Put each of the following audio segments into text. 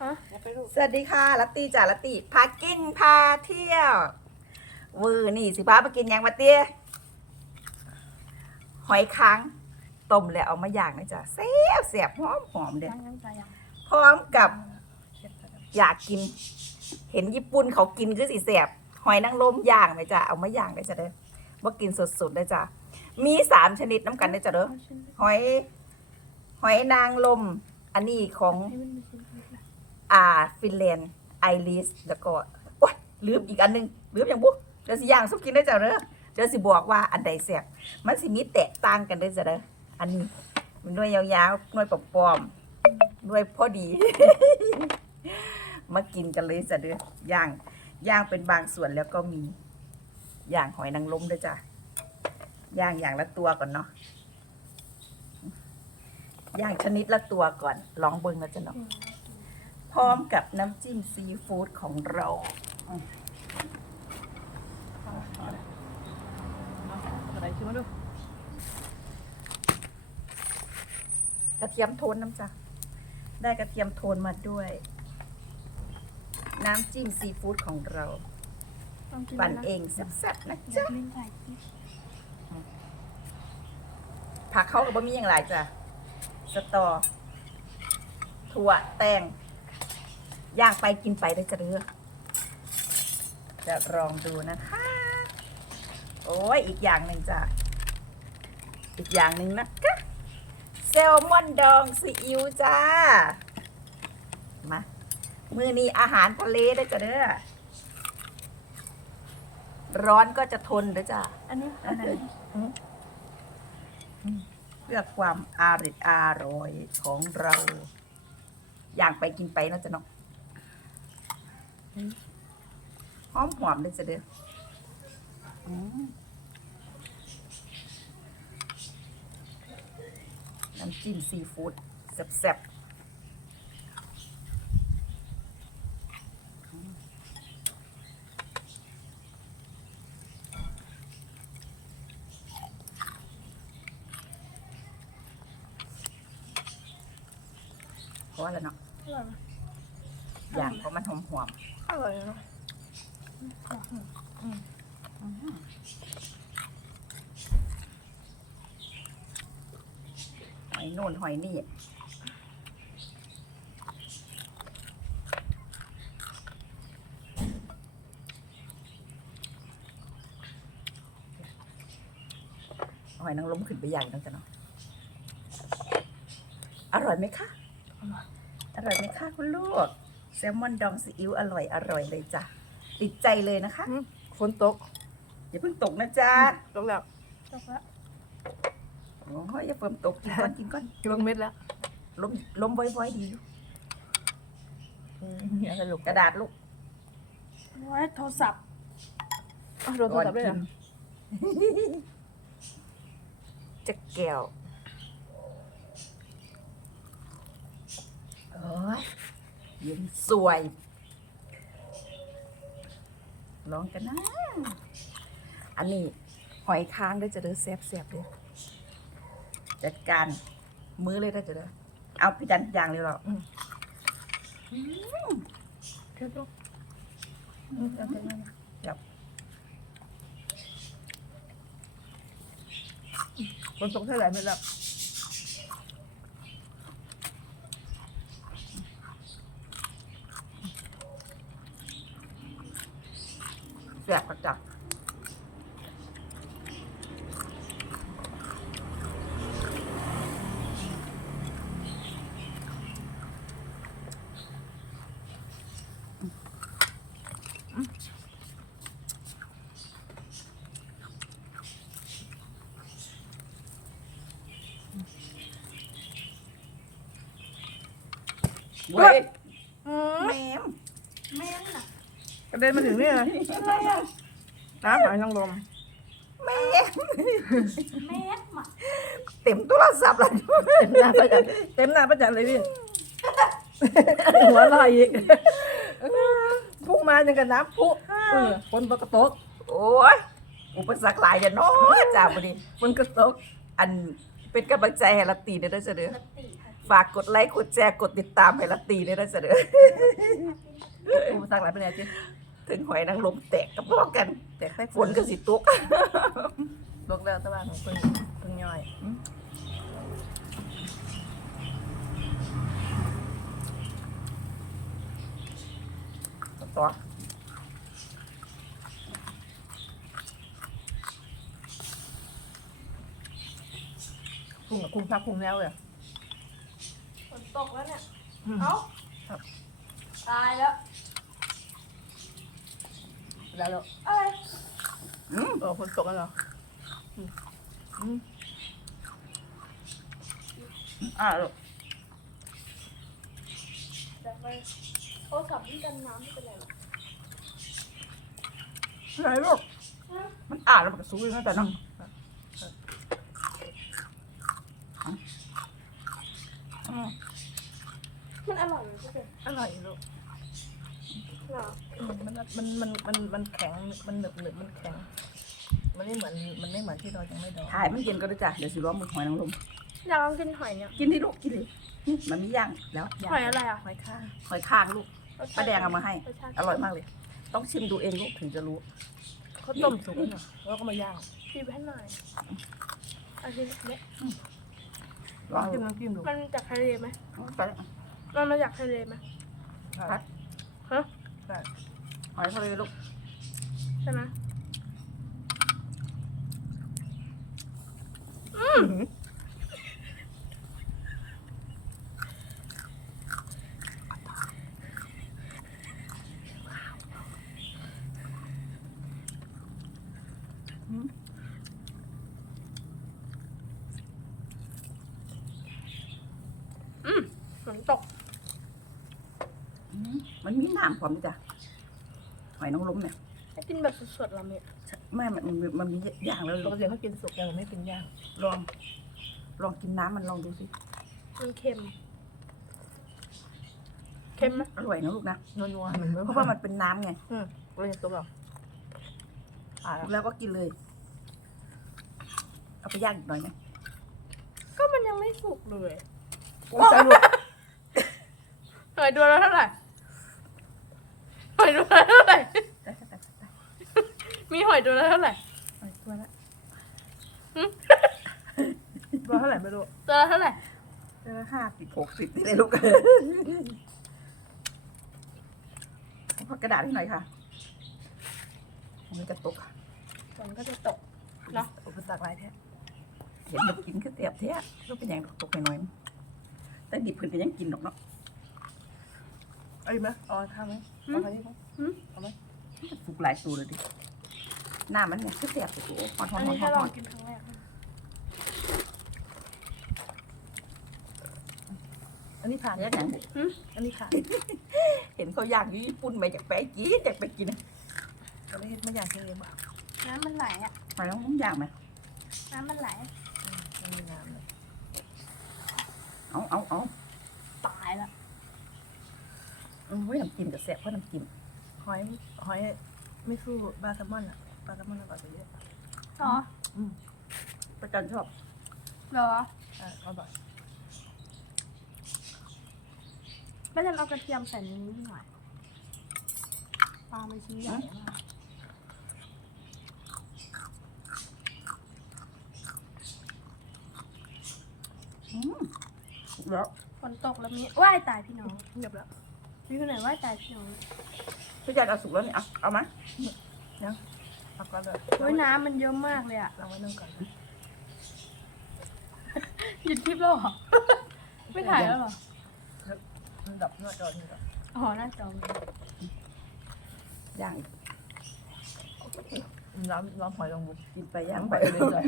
อย่าไปลูกสวัสดีค่ะลัตตี้จ่าลัตตี้พากินพาเที่ยววือนี่สิพาไปกินหยังมาเตี้ยหอยค้างต้มแล้วเอามาย่างนะจ๊ะแซ่บแซ่บหอมหอมเด็ดยังยังใจยังพร้อมกับอยากกิน เห็นญี่ปุ่นเขากินคือสิแซ่บหอยนางรมย่างไหมจ๊ะเอามาย่างได้จ้ะเด้อว่ากินสดๆได้จ้ะมีสามชนิดน้ำกันได้จ้ะเด้อหอย หอยนางรมอันนี้ของ อ่าฟินแลนด์ไอริสแล้วก็โอ๊ยลืมอีกอันหนึงลืมอย่างบุ๊กเดี๋ยวสิย่างซุปกินได้จ้ะเด้อเดี๋ยวสิบอกว่าอันใดแซ่บมันสิมีแตกต่างกันได้จ้ะเด้ออันนี้มันหน่วยยาวๆหน่วยปลอมๆหน่วยพอดี มากินกันเลยจ้ะเด้อย่างย่างเป็นบางส่วนแล้วก็มีย่างหอยนางรมด้วยจ้ะย่างอย่างละตัวก่อนเนาะย่างชนิดละตัวก่อนลองเบิ่งแล้วจะเนาะ ร้อมกับน้ำจิ้มซีฟู้ดของเราอะไรชิมมาดูกระเทียมโทนน้ำจ้ะได้กระเทียมโทนมาด้วย น้ำจิ้มซีฟู้ดของเราต้องกินปั่นเองแซ่บๆนะจะจ๊ะลิ้นใส่ที่ผักเขากับบะหมี่อย่างไรจ้ะสตอถั่วแตง ย่างไปกินไปได้จะเลือกจะลองดูนะคะ โอ้ยอีกอย่างหนึ่งจ้ะ อีกอย่างหนึ่งนะคะแซลมอนดองซีอิ๊วจ้า มามือนี้อาหารทะเลได้จ้ะเด้อร้อนก็จะทนเด้อจ้ะอันนี้อันไหนเพื่อความอาริดอร่อยของเรา อย่างไปกินไปเนาะจ๊ะเนาะ หอมหอมเลยจะเด้ออืมน้ำจิ้มซีฟู้ดแซ่บๆเพราะอะไรเนาะอร่อยไหมอย่างเพราะมันหอมหอม อร่อยเนาะหอยโน่นหอยนี่หอยนางรมขึ้นไปใหญ่นั่นจ้ะเนาะอร่อยไหมคะ อร่อยไหมคะ คุณลูก แซลมอนดองซีอิ๊วอร่อยอร่อยเลยจ้ะติดใจเลยนะคะฝนตกอย่าเพิ่งตกนะจ๊ะตกแล้วตกแล้วโอ้ยอย่าเพิ่มตกกินก่อนกินก่อนลงเม็ดแล้วลมลมบ่อยๆดีอยู่อย่าสนุกกระดาษลูกไว้โทรศัพท์อ๋อโดนโทรศัพท์ด้วยเหรอจะแก้วโอ้ยเย็นสวยลองกันนะ อันนี้หอยค้างด้วยจะเด้อแซ่บๆเลยจัดการมือเลยได้อจะเด้อเอาพี่ดันอย่างเลยเหรออืมเทียบดูเอาไปเลยนะจับฝนตกเท่าไหร่เม็ดแล้วแซ่บกระจับเว้ยอืมแมมแมมน่ะ กระเด็นมาถึงนี่เลยอะไรอะน้ำหอยนางรมแมมแมสมาเต็มโทรศัพท์เลยเต็มหน้าประจันเต็มหน้าประจันเลยพี่หัวลอยอีกพุ่งมาอย่างกับน้ำพุเออฝนตกตก โอ้ยอุปสรรคหลายอย่างน้อจ้าบดีฝนก็ตก อันเป็นกำลังใจให้ลัตตีเด้อเด้อเจ้าเด้อฝากกดไลค์กดแชร์กดติดตามให้ละตีด้วยนะเสนออุปสรรคหลายเป็นไงจี ถึงหอยนางรมแตกกับพวกกัน แตกใส่ฝนก็สิตกลกแล้วแต่ว่าของเพิ่งเพิ่งย่อยต่อพุ่งกับพุ่งพักพุ่งแล้วเลยฝนตกแล้วเนี่ยอืมเอ้าครับตายแล้ว แล้วแล้วอะไรอืมเออฝนตกแล้วเหรออืมอืมอ่าลูกจะไปโทรศัพท์ที่กันน้ำไม่เป็นไรหรอกอะไรลูกมันอ่านแล้วมันก็สู้อยู่นั่นแต่เน้องมันอร่อยไหมพี่เป็นอร่อยลูกหรออื มมันมันมันมันมันแข็งมันหนึบหนึบมันแข็ง มันไม่เหมือนมันไม่เหมือนที่เรายังไม่ดองถ่ายมันเย็นก็ได้จ้ะเดี๋ยวสิร้องมือหอยนางรมอยากลองกินหอยเนี่ย กินที่ลูกกินเลยนี่มันมีย่างแล้วหอยอะไรอะหอยข้างหอยข้างลูกรสชป้าติแดงเอามาให้รสชาติอร่อยมากเลย ต้องชิมดูเองลูกถึงจะรู้เขาต้มสุกแล้วเนาะแล้วก็มาย่างชิมให้หน่อยเอาชิมเนี่ยลองจิ้มน้ำจิ้มดูมันจากทะเลไหมไปมันมาจากทะเลไหมครับฮะได้ หอยทะเลลูก ใช่ไหมอืมฝนตกอืมมันมีน้ำพร้อมด้วยจ้ะ หอยนางรมเนี่ยให้กินแบบสดๆเหรอเมย์ไม่มันมันมันมีย่างแล้วปลูกกติเขากินสุกยังไม่กินย่าง ลอง ลองกินน้ำมันลองดูสิ มันเค็ม เค็มไหมอร่อยนะลูกนะ นัวๆเหมือนเพราะว่ามันเป็นน้ำไง อืมเราจะตัวแบบอ่าแล้วแล้วก็กินเลย เอาไปย่างอีกหน่อยนะ ก็มันยังไม่สุกเลยใส่ลูกหอยตัวละเท่าไหร่ หอยตัวละเท่าไหร่ได้ได้ได้ได้มีหอยตัวละเท่าไหร่เอาอีกตัวละตัวเท่าไหร่ไม่รู้ตัวละเท่าไหร่ ตัวละห้าสิบหกสิบนี่เลยลูกเอากระดาษให้หน่อยค่ะ มันจะตกฝนก็จะตก เนาะ อุปสรรคหลายแท้เห็นมันกินก็เตียบแท้ลูกเป็นอย่างตกไปหน่อยๆแต่ดิบเพิ่นก็ยังกินหรอกเนาะ เอาอีกไหมเอาข้างไหม เอาข้างนี้ไหมเอาไหมมันสุกหลายตัวเลยดิหน้ามันเนี่ยคือเตียบตัวหอนหออันหอนี้นหให้อนลหอองนกินครั้งแรกนะอันนี้ผ่านแยกอย่างอันนี้ผ่านเห็นเขาย่างอยู่ญี่ปุ่นไปจากไปกินจากไปกินก็ไม่เห็นไม่อยากกินเองอะน้ำมันไหลอะ ไปแล้วมันย่างไหมน้ำมันไหลมันมีน้ำเลยเอาเอาเอาตายละ อืมเว้ยน้ำจิ้มกับแซ่บเพราะน้ำจิ้มหอยหอยไม่สู้ปลาแซลมอนอะปลาแซลมอนอร่อยกว่าเยอะเหรอประจันชอบเหรออะอร่อยไม่ได้เอากระเทียมใส่ในนี้หน่อยปลามันชิ้นใหญ่มากอืมสุกแล้วฝนตกแล้วมีว่ายตายพี่น้องเรียบแล้ว มีคนไหนว่ายตายพี่น้องพี่จันเอาสุกแล้วนี่เอาเอามาเอาก็เลยโอ้ยน้ำมันเยอะมากเลยอะเราไว้นั่งก่อนนะหยุดคลิปแล้วเหรอ ไม่ถ่ายแล้วเหรอ มันดับหน้าจอนี่ก่อนอ๋อหน้าจอมีย่างน้ำน้ำหอยลงบุกกินไปย่างน้ำไปไปเลเลย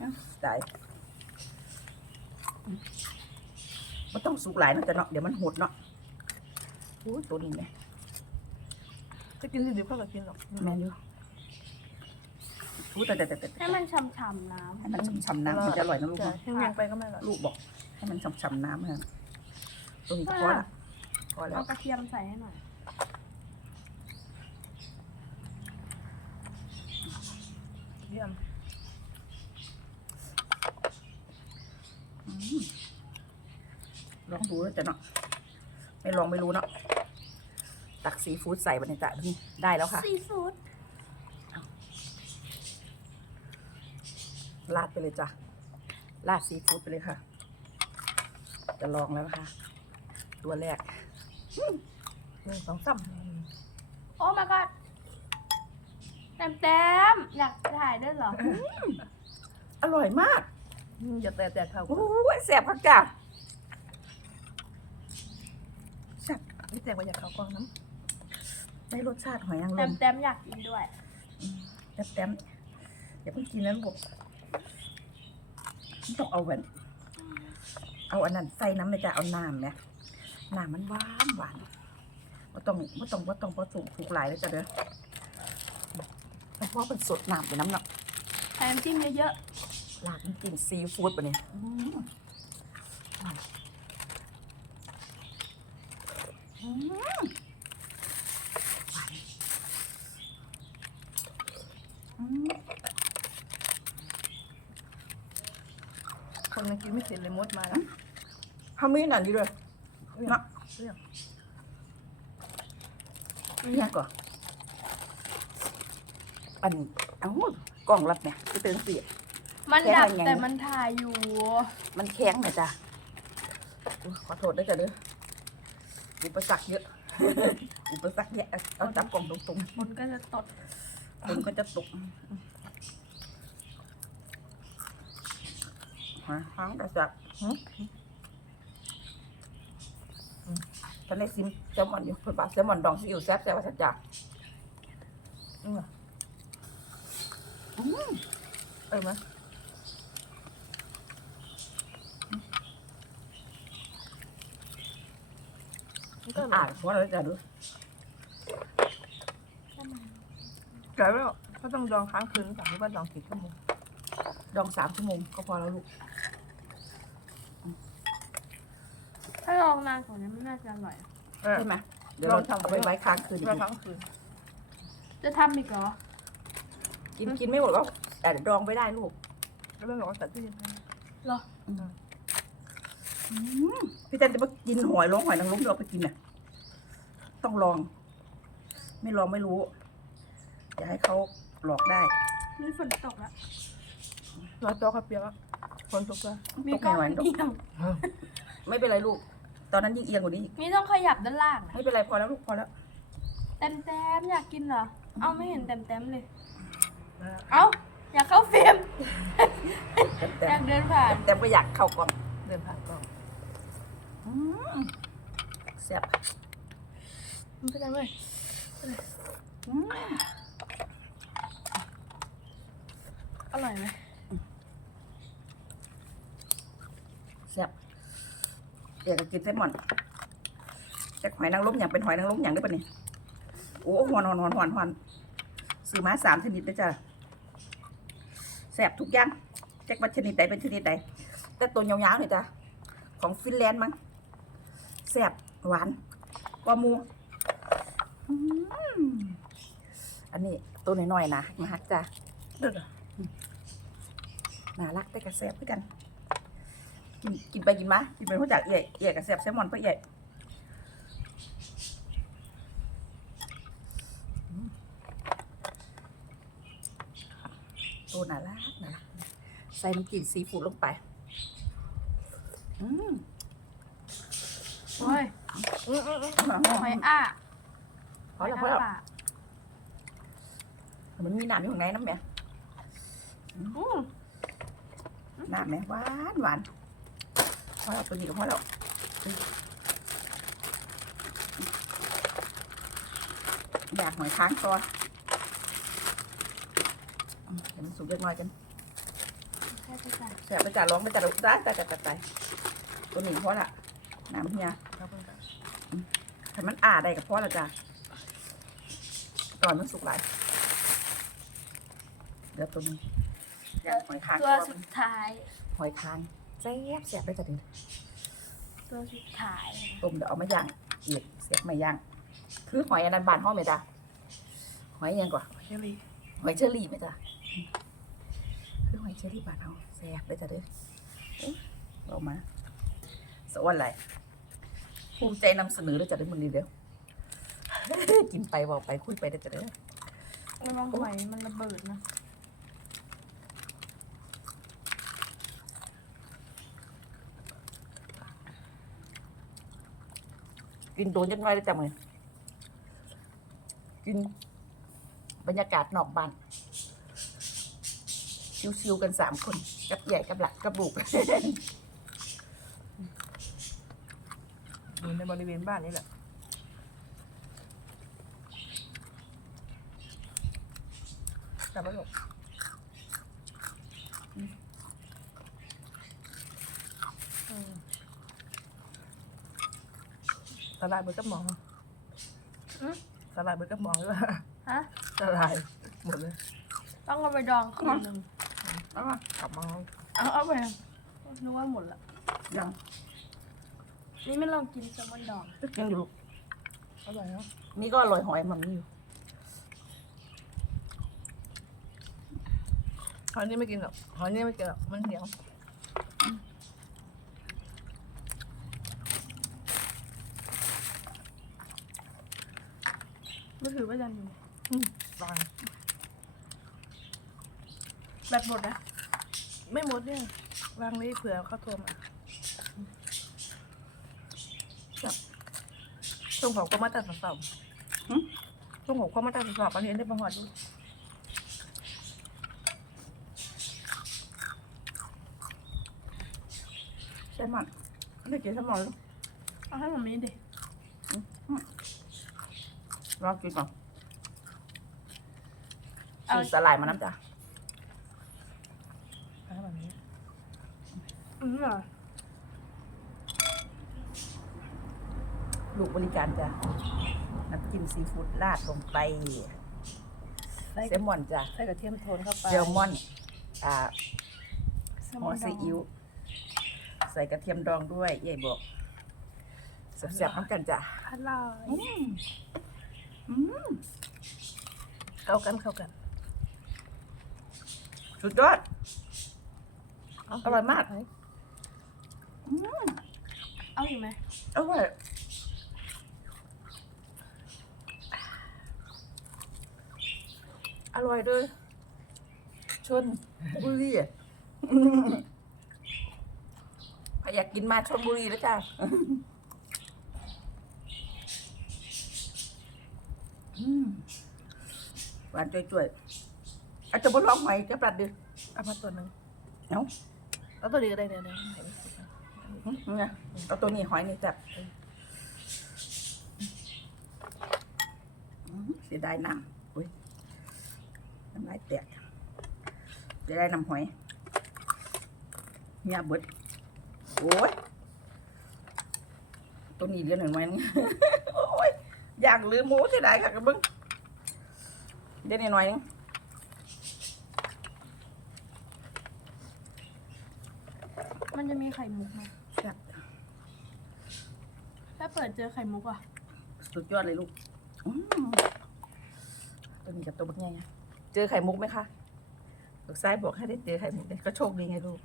ยตาย มันต้องสุกหลายเนาะแต่เนาะเดี๋ยวมันหดเนาะอู้ตัวนี้เนี่ยจะกินดิบๆก็แบบกินหรอกแม่นอยู่อู้แต่แต่แต่แต่ให้มันฉ่ำๆน้ให้มันช่ำๆน้ำมันจะอร่อยนะลูกใช่เนาะแห้งๆไปก็ไม่อร่อยลูกบอก ให้มันช่ำๆน้ำนะตัวนี้ก็พอละพอำแล้เอาว กระเทียมใส่ให้หน่อย เยี่ยม อืม ดูแล้วจะเนาะไม่ลองไม่รู้เนาะตักซีฟู้ดใส่บนนี้จ้ะนี่ได้แล้วค่ะซีฟู้ดราดไปเลยจ้ะราดซีฟู้ดไปเลยค่ะ จะลองแล้วนะคะ ตัวแรกอืมหนึ่งสองสามโอ้ my god แต้มแต้มๆอยากถ่ายด้วยเหรอ อร่อยมากอืมอย่าแต่แต่เขาโอ้ยแสบพักจ้ะ แซ่บไม่แต่ว่าอยากเขากล้องน้ได้รสชาติหอยนางรแต้มมแต้มๆอยากกินด้วยแต้มแต้มอย่าเพิ่งกินนะลูกต้องเอาแหวนเอาอันนั้นใส่น้ำเลยจ้ะเอาน้ำเนี่ยน้ำมันหวานหวานว่าต้องว่าต้องว่าต้องว่าถูกถูกหลายเลยจ้ะเด้อเพราะมันสดน้ำไปน้ำเนาะแต้มจิ้มเยอะลาดน้ำจิ้มซีฟู้ดปะเนี่ย อืมอืมหวานอืมำคนยังกินไม่เสร็จเลยมดมาแล้วทำมีหนันดีเลยนะเรื่องเนี่ยก่อนอันเอ้ากล่องรับเนี่ยคือเตือนเสียๆมันแค่ดับทำไงแต่มันถ่ายอยู่ มันแข็งนะจ๊ะอุ๊ยขอโทษด้วยจ้ะเด้อ อุปสรรคเยอะ อุปสรรคเยอะเอาจับกล่องตรงมันก็จะตดๆคนก็จะตกฮะห้างกระจับหึอืมตอนนี้ซิมแซลมอนอยู่เพิ่นบอกแซลมอนดองซีอิ๊วแซ่บแซ่บว่าสัจจะอืมอืมเออมามันก็ อ่านเพราะอะไรจะดูไก่แล้วก็ต้องดองค้างคืนสามหรือว่าดองกี่ชั่วโมงดองสามชั่วโมงก็พอแล้วลูกถ้าลองนานกว่านี้มันน่าจะอร่อย เออใช่ไหมเดี๋ยวเราลองทำเอาไปไว้ค้างคืนอีกเราทีค้างคืนจะทำอีกเหรอ กินกินไม่หมดก็แต่ดองไม่ได้ลูกแล้วไม่บอกว่าตัดที่ยังไงเหรอ พี่แตนจะมากินหอยร้องหอยนางรมที่เราไปกินน่ะ ต้องลอง ไม่ลองไม่รู้ อย่าให้เขาหลอกได้นี่ฝนตกแล้วเราโต๊ะข้าวเปียกอะคนตกแล้วมีตกกล้องไม่ไหวตกเอียงไม่เป็นไรลูก ตอนนั้นยิ่งเอียงกว่านี้อีกมีต้องขยับด้านล่างไม่เป็นไรพอแล้วลูกพอแล้วแต้มแต้มๆอยากกินเหรอ เอาไม่เห็นแต้มแต้มๆเลยนะเอาอยากเข้าเฟรมแต่อยากเดินผ่าน แต่ไม่อยากเข้ากล่องเดินผ่านกล้อง อืมแซ่บมันเป็นยังไงอืมอร่อยไหมแซ่บเดี๋ยวจะกินแซลมอนแต่หอยนางรมอย่างเป็นหอยนางรมอย่างได้ปะเนี่ยโอ้หอนหอนหอนหอนหอนซื้อมาสามชนิดด้วยจ้ะแซ่บทุกอย่างแจ็คว่าชนิดใดเป็นชนิดใดแต่ตัวยาวๆเลยจ้ะของฟินแลนด์มั้ง แซ่บหวานกว่าหมูอืมอันนี้ตัวน้อยๆนะมาฮักจ้ะเด้อน่ารักแต่กระแซบด้วยกัน กินกินไปกินมากินไปเพราะจากเอื่อยเอื่อยกระแซบแซลมอนเพราะเอื่อยอืมตัวน่ารักน่ารักใส่น้ำจิ้มซีฟู้ดลงไป อืม โอ้ยอืมอืมอืมหอยอ้าพอแล้วหพออยแล้วอ้าปากมันมีน้ำอยู่ข้างในน้ำแม่อืมน้ำแม่หวานหวานพอแล้วตัวนี้ก็พอแล้วอยากหอยค้างตัวอืมเดี๋ยวมันสุกเล็กน้อยกันใช่ไปจ้ะแสบไปจ่าร้องไปจ่าร้องได้แต่แต่แต่แต่ตัวนี้เพราะละน้ำเฮีย ครับเพื่อนครับ ถ้ามันอ่าได้กับพ่อละจ้ะตอนมันสุกหลายเดี๋ยวตัวนี้อยากหอยค้างตัวตัวสุดท้าย หอยค้างแซ่บแซ่บไปจ้ะดิตัวสุดท้ายต้มเดี๋ยวเอามาย่างอีกเสียบมาย่าง คือหอยอันนั้นบานห้องไหมจ้ะหอยยังกว่าเฮลี่หอยเชอรี่ไหมจ๊ะคือหอยเชอรี่บานเฮาแซ่บเลยจ้ะเด้อเอ้ยเอามาสวนอะไร ภูมิใจนำเสนอแล้วจะได้มันดีเดียวกินไปบอกไปคุยไปได้จะได้อระวังหอยมันระเบิดนะกินโดนจังไรได้จังเลยกินบรรยากาศนอกบ้านชิวๆกันสามคน กับใหญ่กับหลักกับลูก อยู่ในบริเวณบ้านนี่แหละแต่ว่าลูกสลายเบิดกับหมองอืมสลายเบิดกับหมองเลยฮะ สลายหมดเลยต้องเอาไปดองคืนหนึ่งเอามากลับมาเอาเอาไปนึกว่าหมดละยัง นี่ไม่ลองกินแซลมอนดองยังอยู่ลูกอร่อยเนาะนี่ก็อร่อยหอยมันนี่อยู่หอยนี่ไม่กินหรอกหอยนี่ไม่กินหรอกมันเหนียวมือถือว่ายังอยู่อืมวางแบตหมดนะ ไม่หมดเนี่ยวางไว้เผื่อเขาโทรมาครับ ช่วงของก็มาตัดสอบช่วงของก็มาตัดสอบอันนี้ได้ประหอดดูใช่มันไม่กินสมองลูกเอาให้ผมนี้ดิลองกินก่อนเอาซื้อสลายมาน้ำจ้ะเอาแบบนี้อืมเหรอ ลูกบริการจ้ะน้ำจิ้มซีฟู้ดราดลงไปใส่เซลมอนจ้ะใส่กระเทียมโทนเข้าไปเซลมอนอ่าแซลหมออนดซีองอิ๊วใส่กระเทียมดองด้วยเย่บอกแซ่บๆน้ำกันจ้ะอร่อยอืมอืมเข้ากันเข้ากันสุดยอด อร่อยมากอืมเอาอีกไหม อร่อย อร่อยด้วย ชนบุรีอะใครอยากกินมาชนบุรีแล้วจ้าอืมหวานจ่วยๆอาจจะบ่ลองหอยจะปลัดดิเอามาตัวหนึ่งเอ้าเอาตัวนี้ก็ได้เดี๋ยวเดี๋ยวอืมไงเอาตัวนี้หอยนี่จับอืมเสียดายน้ำอุ้ย น้ำลายแตกเสียดายน้ำหอยเนี่ยเบิดโอ้ยตัวนี้เรียนหน่อยไหมนี่โอ้ยอยากลืมหมูเสียดายค่ะกระบึ้งเดี๋ยวหน่อยนึงมันจะมีไข่มุกไหมครับถ้าเปิดเจอไข่มุกอะ สุดยอดเลยลูกอืมตัวนี้กับตัวบักใหญ่อะ เจอไข่มุกไหมคะลูกซ้ายบอกให้ได้เจอไข่มุกเนี่ยก็โชคดีไงลูก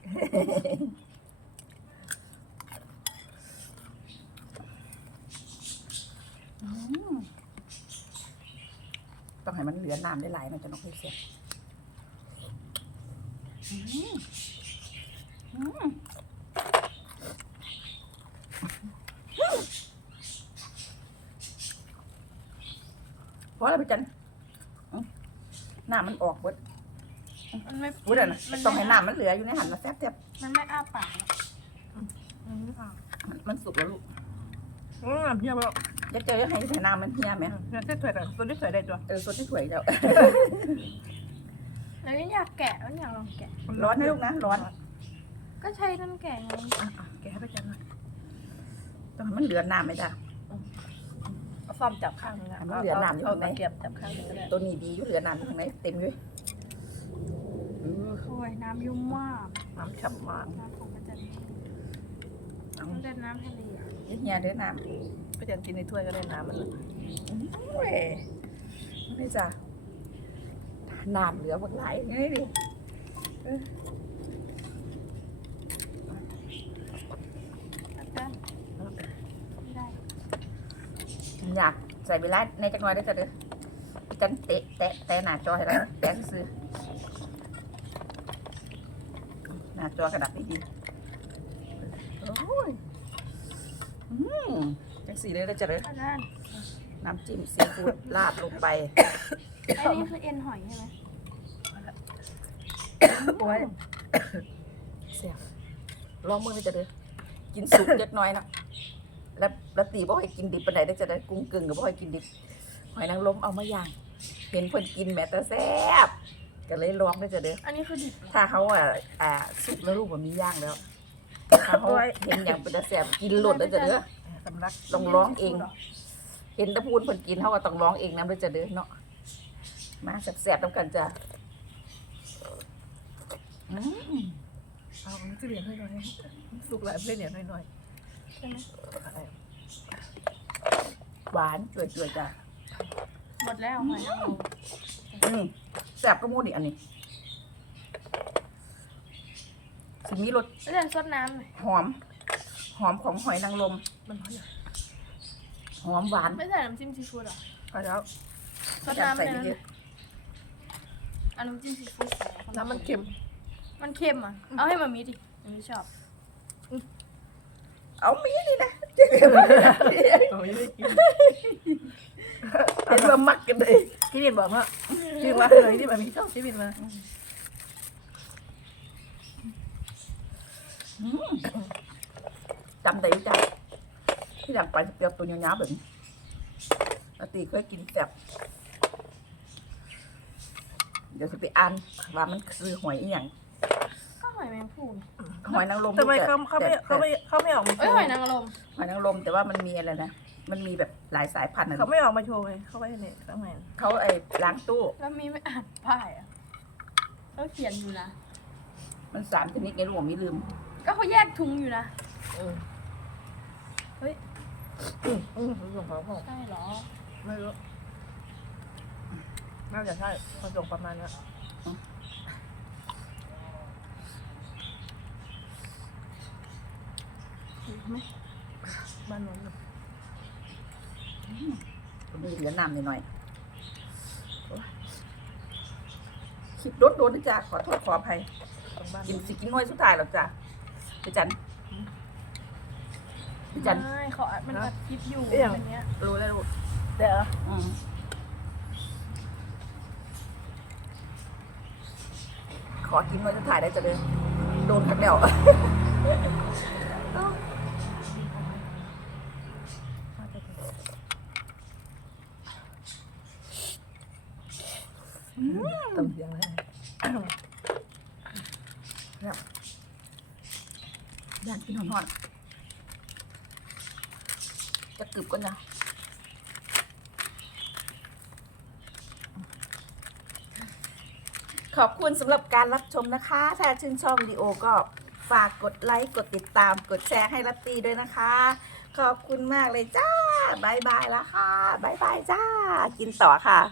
ต้องให้มันเหลือน้ำได้หลายหน่อยจะนกเสียอืมอืมพอแล้วพี่จันอืมน้ำมันออกเบิด มันไม่ พูดอะนะมันต้องให้ไม่น้ำมันเหลืออยู่ในหันมาแซ่บแซ่บมันไม่อ้าปากหรอกอืมอะๆมันมันสุกแล้วลูกอืมเพียบแล้วจะเจอให้ใส่น้ำมันเฮียไหมเนี่ยเส้นถั่วแต่ตัวนี้สวยได้ตัวเออสดที่สวยแล้วแล้วนี่อยากแกะแล้วอยากลองแกะ ร้อนนะลูกนะร้อน ก็ใช้น้ำแกะไงอะอะแกะให้ไปจันหน่อยต้องให้มันเหลือน้ำไหมจ้ะเอาซ่อมจับข้างนึงนะให้มันเหลือน้ำอยู่เอาข้างในตะเกียบจับข้างนึงก็ได้ตัวนี้ดีอยู่เหลือน้ำอยู่ข้างในเต็มอยู่ เออโอ้ยน้ำยุ่มมาก น้ำฉ่ำมากน้ำของพระจันทร์เอามันเป็นน้ำทะเลอะเฮียเด้อน้ไปจันกินในถ้วยก็ได้น้ำมันเลยำโอ้ยนี่จ้ะน้ำเหลือหมดหลายนี่ดิอาจารย์ไม่ได้อยากใส่เวลาในจักหน่อยได้อจ้ะเด้อพี่จันเตะแตะแตะหน้าจอให้แล้วแตะซื้อหน้าจอกระดับดีๆโอ้ยอืมจังสีเลยได้อจ้ะเด้ออันนั้นน้ำจิ้มซีฟู้ดราดลงไปอันนี้คือเอ็นหอยใช่ไหมโอ้ยเสียลองมือเลยจ้ะเด้อกินสุกเล็กน้อยนะแล้วแล้วตีบ่ให้กินดิบปานใดได้อจะได้กุ้งกึ่งกับบ่ให้กินดิบหอยนางรมเอามาย่าง เห็นเพิ่นกินแหม่แต่แซ่บ ก็เลยลองได้อจ้ะเด้ออันนี้คือดิบถ้าเขาอะอ่าสุกแล้วลูกบ่มีย่างแล้วถ้าเขาเห็นอย่างเป็นแต่แซ่บกินหลดได้อจ้ะเด้อสำลักต้องร้องเอง เห็นแตะพูนเพิ่นกินเขาก็ต้องร้องเองนะเด้อจ้ะเด้อเนาะมาแซ่บๆนํกันจ้ะอืมเอามันจะเหรียญหน่อยๆสุกหลายเพื่อนเหรียญหน่อยใช่ไหมหวานเปื่อยๆจ้ะหมดแล้วหอยนางรม อืมแซ่บก็มูนี่อันนี้สิมีรสแล้วเดินซดน้ำหน่อยหอม หอมของหอยนางรมๆมันน้อยอะหอมหวานไม่ใส่น้ำจิ้มซีฟู้ดเหรอพอแล้วซดน้ำใส่เลยเยอะเอาน้ำจิ้มซีฟู้ดใส่น้ำมันเค็ม มันเค็มอะ เอาให้มามีดิมามีชอบๆเอามีนี่นะเอาไม่ได้กินเห็นว่ามักกันเลย พี่วินบอกว่าพี่ว่าเลยที่มันมีชอบพี่วินมาอืมจำได้อยู่จ้ะที่หลังไปเปรี้ยวตัวยาวๆแบบนี้อาตีเคยกินแซ่บเดี๋ยวจะไปอ่านว่ามันคือหอยอีหยังก็หอยแมงภู่หอยนางรมทำไมแต่เขาเขาไม่แต่เขาไม่เขาไม่ออกมาโชเอ้ยว์หอยนางรมหอยนางรมแต่ว่ามันมีอะไรนะ มันมีแบบหลายสายพันธุ์นะเขาไม่ออกมาโชว์เลยเขาไว้ในข้างในเขาไอ้ล้างตู้ แล้วมีไม่อ่านป้ายอะก็เขียนอยู่นะ มันสามชนิดไงลูกผมไม่ลืม ก็เขาแยกถุงอยู่นะอืมเฮ้ยอืมอืมส่งของผมใช่เหรอ ไม่รู้น่าจะใช่เขาส่งประมาณนี้บ้านนู้นน่ะ มีเหลือน้ำหน่อยๆโอ๊ยคลิปโดนโดนๆนะจ๊ะขอโทษขออภัยตรงบ้านกินสิกินน้อยสุดท้ายแล้วจ้ะพี่จันพี่จันไม่เขาอัดมันอัดคลิปอยู่อันเนี้ยรู้แล้วลูกเดี๋ยวอืมขอกินน้อยสุดท้ายได้จะเลยโดนทักเดียวอืม ตำเสียงเลยอยากกินหอนๆจะกรึบก่อนะขอบคุณสำหรับการรับชมนะคะ ถ้าชื่นชอบวิดีโอก็ฝากกดไลค์ กดติดตาม กดแชร์ให้รัตตีด้วยนะคะ ขอบคุณมากเลยจ้าบายบายแล้วค่ะบายบายจ้า กินต่อค่ะ